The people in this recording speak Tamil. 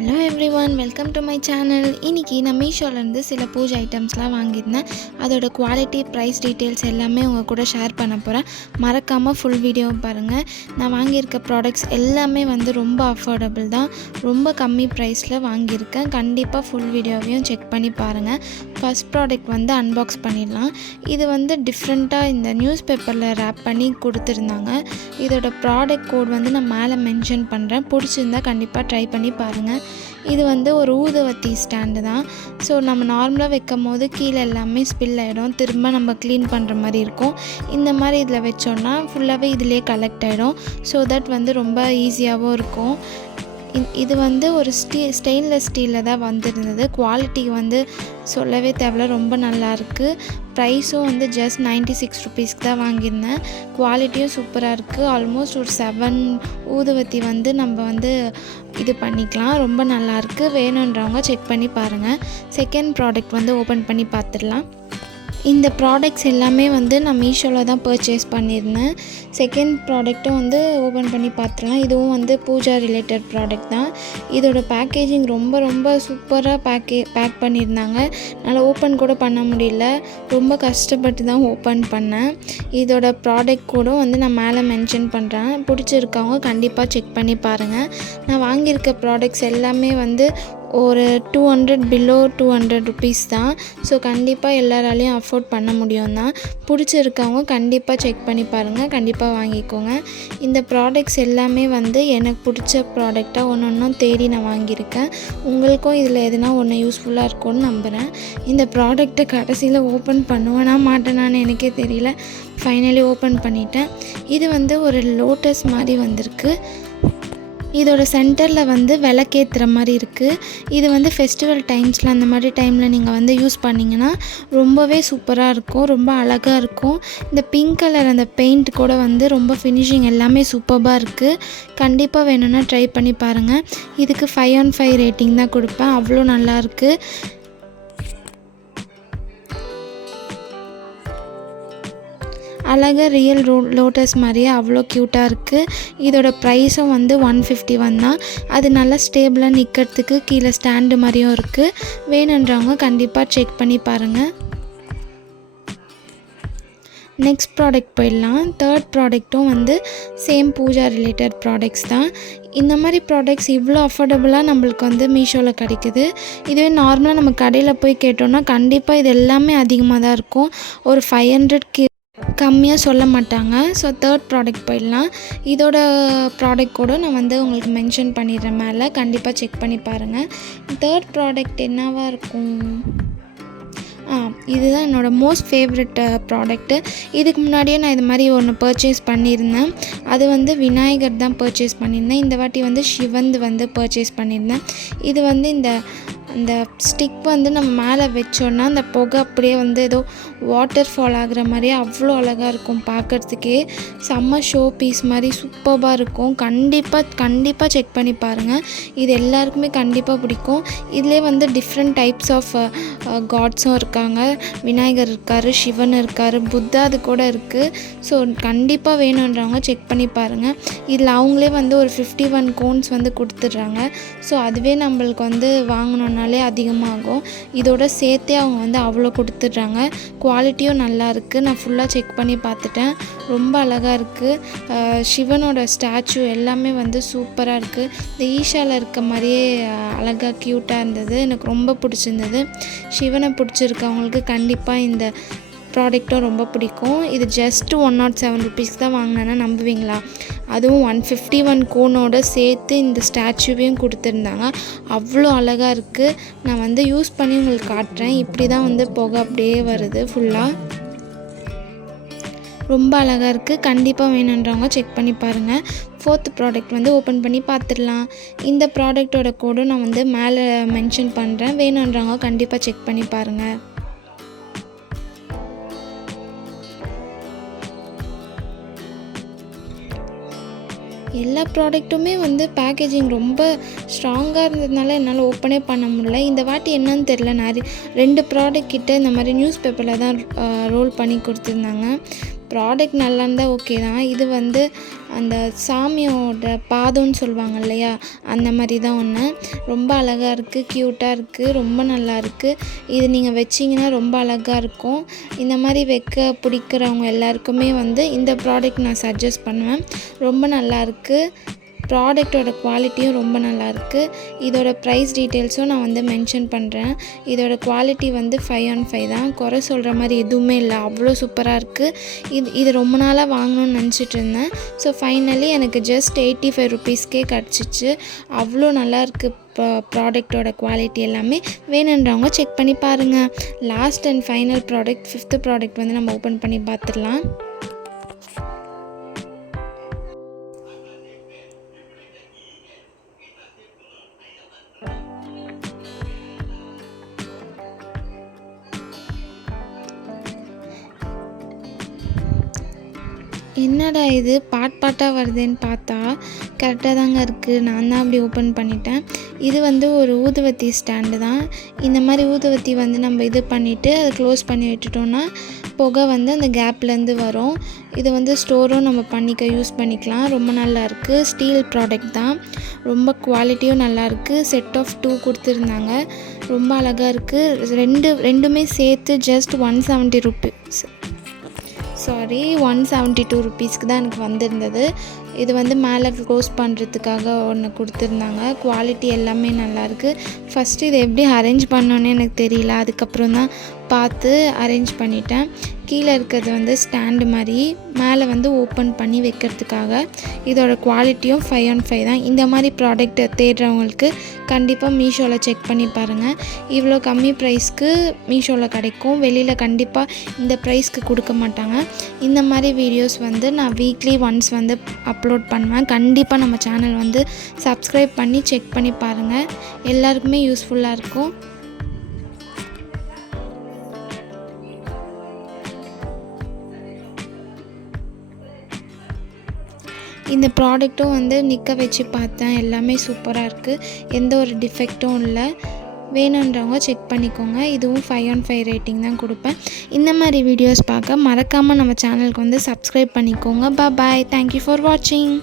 Hello everyone, welcome to my channel. இன்றைக்கி நான் மீஷோலேருந்து சில பூஜை ஐட்டம்ஸ்லாம் வாங்கியிருந்தேன். அதோட குவாலிட்டி, ப்ரைஸ் டீட்டெயில்ஸ் எல்லாமே உங்கள் கூட ஷேர் பண்ண போகிறேன். மறக்காமல் ஃபுல் வீடியோ பாருங்கள். நான் வாங்கியிருக்க ப்ராடக்ட்ஸ் எல்லாமே ரொம்ப அஃபோர்டபுள் தான். ரொம்ப கம்மி ப்ரைஸில் வாங்கியிருக்கேன். கண்டிப்பாக ஃபுல் வீடியோவையும் செக் பண்ணி பாருங்கள். ஃபஸ்ட் ப்ராடக்ட் அன்பாக்ஸ் பண்ணிடலாம். இது டிஃப்ரெண்ட்டாக இந்த நியூஸ் பேப்பரில் ரேப் பண்ணி கொடுத்துருந்தாங்க. இதோட ப்ராடக்ட் கோட் நான் மேலே மென்ஷன் பண்ணுறேன். பிடிச்சிருந்தா கண்டிப்பாக ட்ரை பண்ணி பாருங்கள். இது ஒரு ஊதுவத்தி ஸ்டாண்டு தான். ஸோ நம்ம நார்மலாக வைக்கும் போது கீழே எல்லாமே ஸ்பில் ஆகிடும். திரும்ப நம்ம க்ளீன் பண்ணுற மாதிரி இருக்கும். இந்த மாதிரி இதில் வச்சோன்னா ஃபுல்லாகவே இதிலே கலெக்ட் ஆகிடும். ஸோ தட் ரொம்ப ஈஸியாகவும் இருக்கும். இது ஒரு ஸ்டெயின்லெஸ் ஸ்டீலில் தான் வந்திருந்தது. குவாலிட்டி சொல்லவே தேவையில்ல, ரொம்ப நல்லாயிருக்கு. ப்ரைஸும் ஜஸ்ட் 96 ருபீஸ்க்கு தான் வாங்கியிருந்தேன். குவாலிட்டியும் சூப்பராக இருக்குது. ஆல்மோஸ்ட் ஒரு 7 ஊதுவத்தி நம்ம இது பண்ணிக்கலாம். ரொம்ப நல்லாயிருக்கு. வேணுன்றவங்க செக் பண்ணி பாருங்கள். செகண்ட் ப்ராடக்ட் ஓப்பன் பண்ணி பார்த்துடலாம். இந்த ப்ராடக்ட்ஸ் எல்லாமே நான் மீஷோவில் தான் பர்ச்சேஸ் பண்ணியிருந்தேன். செகண்ட் ப்ராடக்ட்டும் ஓப்பன் பண்ணி பார்த்துடலாம். இதுவும் பூஜா ரிலேட்டட் ப்ராடக்ட் தான். இதோட பேக்கேஜிங் ரொம்ப சூப்பராக பேக் பண்ணியிருந்தாங்க. என்னால் ஓப்பன் கூட பண்ண முடியல. ரொம்ப கஷ்டப்பட்டு தான் ஓப்பன் பண்ணேன். இதோட ப்ராடக்ட் கூட நான் மேலே மென்ஷன் பண்ணுறேன். பிடிச்சிருக்கவங்க கண்டிப்பாக செக் பண்ணி பாருங்கள். நான் வாங்கியிருக்க ப்ராடக்ட்ஸ் எல்லாமே ஒரு 200 பிலோ 200 ருபீஸ் தான். ஸோ கண்டிப்பாக எல்லாராலையும் அஃபோர்ட் பண்ண முடியும் தான். பிடிச்சிருக்கவங்க கண்டிப்பாக செக் பண்ணி பாருங்கள். கண்டிப்பாக வாங்கிக்கோங்க. இந்த ப்ராடக்ட்ஸ் எல்லாமே எனக்கு பிடிச்ச ப்ராடக்டாக ஒன்றும் தேடி நான் வாங்கியிருக்கேன். உங்களுக்கும் இதில் எதுனா ஒன்று யூஸ்ஃபுல்லாக இருக்கும்னு நம்புகிறேன். இந்த ப்ராடக்ட்டை கடைசியில் ஓப்பன் பண்ணுவேனா மாட்டேனான்னு எனக்கே தெரியல. ஃபைனலி ஓப்பன் பண்ணிட்டேன். இது ஒரு லோட்டஸ் மாதிரி வந்திருக்கு. இதோட சென்டரில் விளக்கேற்றுற மாதிரி இருக்குது. இது ஃபெஸ்டிவல் டைம்ஸில் அந்த மாதிரி டைமில் நீங்கள் யூஸ் பண்ணிங்கன்னா ரொம்பவே சூப்பராக இருக்கும். ரொம்ப அழகாக இருக்கும். இந்த பிங்க் கலர் அந்த பெயிண்ட் கூட ரொம்ப ஃபினிஷிங் எல்லாமே சூப்பராக இருக்குது. கண்டிப்பாக வேணும்னா ட்ரை பண்ணி பாருங்கள். இதுக்கு 5/5 ரேட்டிங் தான் கொடுப்பேன். அவ்வளோ நல்லாயிருக்கு. அழகாக ரியல் லோட்டஸ் மாதிரியே அவ்வளோ க்யூட்டாக இருக்குது. இதோட ப்ரைஸும் 151 தான். அது நல்லா ஸ்டேபிளாக நிற்கிறதுக்கு கீழே ஸ்டாண்டு மாதிரியும் இருக்குது. வேணுன்றவங்க கண்டிப்பாக செக் பண்ணி பாருங்கள். நெக்ஸ்ட் ப்ராடக்ட் போயிடலாம். தேர்ட் ப்ராடக்ட்டும் சேம் பூஜா ரிலேட்டட் ப்ராடக்ட்ஸ் தான். இந்த மாதிரி ப்ராடக்ட்ஸ் இவ்வளோ அஃபோர்டபுளாக நம்மளுக்கு மீஷோவில் கிடைக்குது. இதுவே நார்மலாக நம்ம கடையில் போய் கேட்டோன்னா கண்டிப்பாக இது எல்லாமே அதிகமாக தான் இருக்கும். ஒரு 500 கம்மியாக சொல்ல மாட்டாங்க. ஸோ தேர்ட் ப்ராடக்ட் போயிடலாம். இதோட ப்ராடக்ட் கூட நான் உங்களுக்கு மென்ஷன் பண்ணிடுறேன் மேலே. கண்டிப்பாக செக் பண்ணி பாருங்கள். தேர்ட் ப்ராடக்ட் என்னவாக இருக்கும்? இதுதான் என்னோடய மோஸ்ட் ஃபேவரட் ப்ராடக்ட்டு. இதுக்கு முன்னாடியே நான் இது மாதிரி ஒன்று பர்ச்சேஸ் பண்ணியிருந்தேன். அது விநாயகர் தான் பர்ச்சேஸ் பண்ணியிருந்தேன். இந்த வாட்டி சிவந்து பர்ச்சேஸ் பண்ணியிருந்தேன். இது அந்த ஸ்டிக் நம்ம மேலே வச்சோன்னா அந்த புகை அப்படியே ஏதோ வாட்டர் ஃபால் ஆகிற மாதிரியே அவ்வளோ அழகாக இருக்கும். பார்க்குறதுக்கே செம்ம ஷோ பீஸ் மாதிரி சூப்பராக இருக்கும். கண்டிப்பாக செக் பண்ணி பாருங்கள். இது எல்லாருக்குமே கண்டிப்பாக பிடிக்கும். இதிலே டிஃப்ரெண்ட் டைப்ஸ் ஆஃப் காட்ஸும் இருக்காங்க. விநாயகர் இருக்கார், சிவன் இருக்கார், புத்தா அது கூட இருக்குது. ஸோ கண்டிப்பாக வேணுன்றவங்க செக் பண்ணி பாருங்கள். இதில் அவங்களே ஒரு 51 கோன்ஸ் கொடுத்துட்றாங்க. ஸோ அதுவே நம்மளுக்கு வாங்கணுன்னாலே அதிகமாகும். இதோட சேர்த்தே அவங்க அவ்வளோ கொடுத்துட்றாங்க. குவாலிட்டியும் நல்லா இருக்குது. நான் ஃபுல்லாக செக் பண்ணி பார்த்துட்டேன். ரொம்ப அழகாக இருக்குது. சிவனோட ஸ்டாச்சு எல்லாமே சூப்பராக இருக்குது. இந்த ஈஷாவில் இருக்க மாதிரியே அழகாக க்யூட்டாக இருந்தது. எனக்கு ரொம்ப பிடிச்சிருந்தது. சிவனை பிடிச்சிருக்கவங்களுக்கு கண்டிப்பாக இந்த ப்ராடக்ட்டும் ரொம்ப பிடிக்கும். இது ஜஸ்ட் 107 ருபீஸ்க்கு தான் வாங்கினேன்னா நம்புவீங்களா? அதுவும் 151 கோனோட சேர்த்து இந்த ஸ்டாச்சுவையும் கொடுத்துருந்தாங்க. அவ்வளோ அழகாக இருக்குது. நான் யூஸ் பண்ணி உங்களுக்கு காட்டுறேன். இப்படி தான் புகை அப்படியே வருது ஃபுல்லாக. ரொம்ப அழகாக இருக்குது. கண்டிப்பாக வேணுன்றவங்க செக் பண்ணி பாருங்கள். ஃபோர்த் ப்ராடக்ட் ஓப்பன் பண்ணி பார்த்துடலாம். இந்த ப்ராடக்டோட கோடும் நான் மேலே மென்ஷன் பண்ணுறேன். வேணுன்றவங்க கண்டிப்பாக செக் பண்ணி பாருங்கள். எல்லா ப்ராடக்ட்டுமே பேக்கேஜிங் ரொம்ப ஸ்ட்ராங்காக இருந்ததுனால என்னால் ஓப்பனே பண்ண முடியல. இந்த வாட்டி என்னன்னு தெரில. 2 ப்ராடக்ட் கிட்ட இந்த மாதிரி நியூஸ் பேப்பரில் தான் ரோல் பண்ணி கொடுத்துருந்தாங்க. ப்ராடக்ட் நல்லா இருந்தால் ஓகே தான். இது வந்து அந்த சாமியோட பாதம்னு சொல்லுவாங்க இல்லையா, அந்த மாதிரி தான் ஒன்று. ரொம்ப அழகாக இருக்குது, க்யூட்டாக இருக்குது, ரொம்ப நல்லா இருக்குது. இது நீங்கள் வச்சிங்கன்னா ரொம்ப அழகாக இருக்கும். இந்த மாதிரி வைக்க பிடிக்கிறவங்க எல்லாருக்குமே வந்து இந்த ப்ராடக்ட் நான் சஜஸ்ட் பண்ணுவேன். ரொம்ப நல்லா இருக்குது. ப்ராடக்டோட குவாலிட்டியும் ரொம்ப நல்லாயிருக்கு. இதோட ப்ரைஸ் டீட்டெயில்ஸும் நான் வந்து மென்ஷன் பண்ணுறேன். இதோட குவாலிட்டி வந்து 5/5 தான். குறை சொல்கிற மாதிரி எதுவுமே இல்லை, அவ்வளோ சூப்பராக இருக்குது. இது ரொம்ப நாளாக வாங்கணும்னு நினச்சிட்டு இருந்தேன். ஸோ ஃபைனலி எனக்கு ஜஸ்ட் 85 ருபீஸ்க்கே கிடச்சிச்சு. அவ்வளோ நல்லாயிருக்கு ப்ராடக்டோட குவாலிட்டி எல்லாமே. வேணுன்றவங்க செக் பண்ணி பாருங்கள். Last and final product, 5th product வந்து நம்ம ஓப்பன் பண்ணி பார்த்துடலாம். என்னடா இது பாட்டாக வருதுன்னு பார்த்தா கரெக்டாக தாங்க இருக்குது. நான் தான் அப்படி ஓப்பன் பண்ணிட்டேன். இது வந்து ஒரு ஊதுவத்தி ஸ்டாண்டு தான். இந்த மாதிரி ஊதுவத்தி வந்து நம்ம இது பண்ணிவிட்டு அதை க்ளோஸ் பண்ணி விட்டுட்டோன்னா புகை வந்து அந்த கேப்லேருந்து வரும். இது வந்து ஸ்டோரும் நம்ம யூஸ் பண்ணிக்கலாம். ரொம்ப நல்லா இருக்குது. ஸ்டீல் ப்ராடக்ட் தான். ரொம்ப குவாலிட்டியும் நல்லாயிருக்கு. செட் ஆஃப் 2 கொடுத்துருந்தாங்க. ரொம்ப அழகாக இருக்குது. ரெண்டுமே சேர்த்து ஜஸ்ட் 170 ருபீஸ், 172 ருபீஸ்க்கு தான் எனக்கு வந்திருந்தது. இது வந்து மேலே க்ளோஸ் பண்ணுறதுக்காக ஒன்று கொடுத்துருந்தாங்க. குவாலிட்டி எல்லாமே நல்லாயிருக்கு. ஃபஸ்ட்டு இதை எப்படி அரேஞ்ச் பண்ணோன்னே எனக்கு தெரியல. அதுக்கப்புறம் தான் பார்த்து அரேஞ்ச் பண்ணிட்டேன். கீழே இருக்கிறது வந்து ஸ்டாண்டு மாதிரி, மேலே வந்து ஓப்பன் பண்ணி வைக்கிறதுக்காக. இதோட குவாலிட்டியும் 5/5 தான். இந்த மாதிரி ப்ராடக்ட் தேடுறவங்களுக்கு கண்டிப்பாக மீஷோவில் செக் பண்ணி பாருங்கள். இவ்வளோ கம்மி ப்ரைஸ்க்கு மீஷோவில் கிடைக்கும். வெளியில் கண்டிப்பாக இந்த ப்ரைஸ்க்கு கொடுக்க மாட்டாங்க. இந்த மாதிரி வீடியோஸ் வந்து நான் வீக்லி ஒன்ஸ் வந்து அப்லோட் பண்ணுவேன். கண்டிப்பாக நம்ம சேனல் வந்து சப்ஸ்கிரைப் பண்ணி செக் பண்ணி பாருங்கள். எல்லாருக்குமே யூஸ்ஃபுல்லாக இருக்கும். இந்த ப்ராடக்ட்டும் வந்து நிற்க வச்சு பார்த்தேன். எல்லாமே சூப்பராக இருக்குது. எந்த ஒரு டிஃபெக்ட்டும் இல்லை. வேணுன்றவங்க செக் பண்ணிக்கோங்க. இதுவும் 5/5 ரேட்டிங் தான் கொடுப்பேன். இந்த மாதிரி வீடியோஸ் பார்க்க மறக்காமல் நம்ம சேனலுக்கு வந்து சப்ஸ்கிரைப் பண்ணிக்கோங்க. பாய். தேங்க்யூ ஃபார் வாட்சிங்.